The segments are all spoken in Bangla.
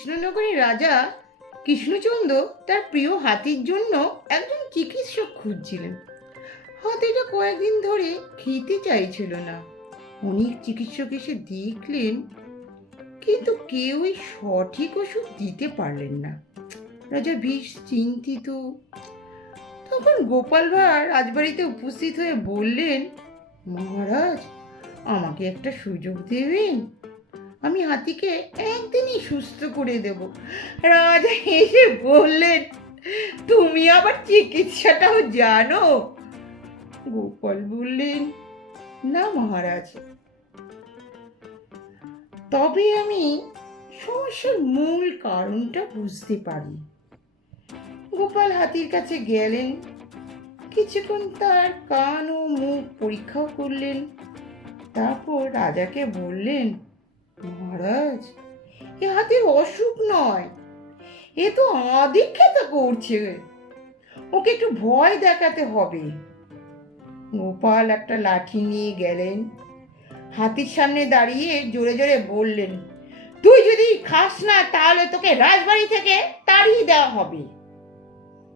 কৃষ্ণনগরের রাজা কৃষ্ণচন্দ্র তার প্রিয় হাতির জন্য একজন চিকিৎসক খুঁজছিলেন। হাতিটা কয়েকদিন ধরে খেতে চাইছিল না। অনেক চিকিৎসক এসে দেখলেন, কিন্তু কেউই সঠিক ওষুধ দিতে পারলেন না। রাজা বেশ চিন্তিত। তখন গোপাল ভাঁড় রাজবাড়িতে উপস্থিত হয়ে বললেন, মহারাজ, আমাকে একটা সুযোগ দেবেন? আমি হাতিকে একদিনই সুস্থ করে দেব। রাজা হেসে বললেন, তুমি আবার চিকিৎসাটাও জানো? গোপাল বললেন, না মহারাজ, তবে আমি সমস্যার মূল কারণটা বুঝতে পারি। গোপাল হাতির কাছে গেলেন, কিছুক্ষণ তার কান ও মুখ পরীক্ষাও করলেন। তারপর রাজাকে বললেন, মহারাজ, এ হাতির অসুখ নয়, এ তো আদিক্ষেতা করছে, ওকে একটু ভয় দেখাতে হবে। গোপাল একটা লাঠি নিয়ে গেলেন, হাতির সামনে দাঁড়িয়ে জোরে জোরে বললেন, তুই যদি খাস না তাহলে তোকে রাজবাড়ি থেকে তাড়িয়ে দেওয়া হবে।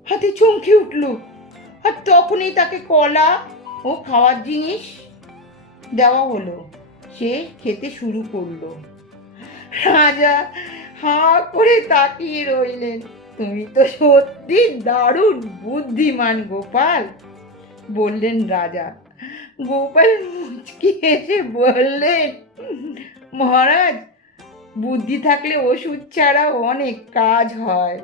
হাতি চমকে উঠল, আর তখনই তাকে কলা ও খাওয়ার জিনিস দেওয়া হলো। সে খেতে শুরু করলো। রাজা হাঁ করে তাকিয়ে রইলেন। তুমি তো সত্যি দারুণ বুদ্ধিমান গোপাল, বললেন রাজা। গোপাল মুচকি হেসে বললেন, মহারাজ, বুদ্ধি থাকলে ওষুধ ছাড়াও অনেক কাজ হয়।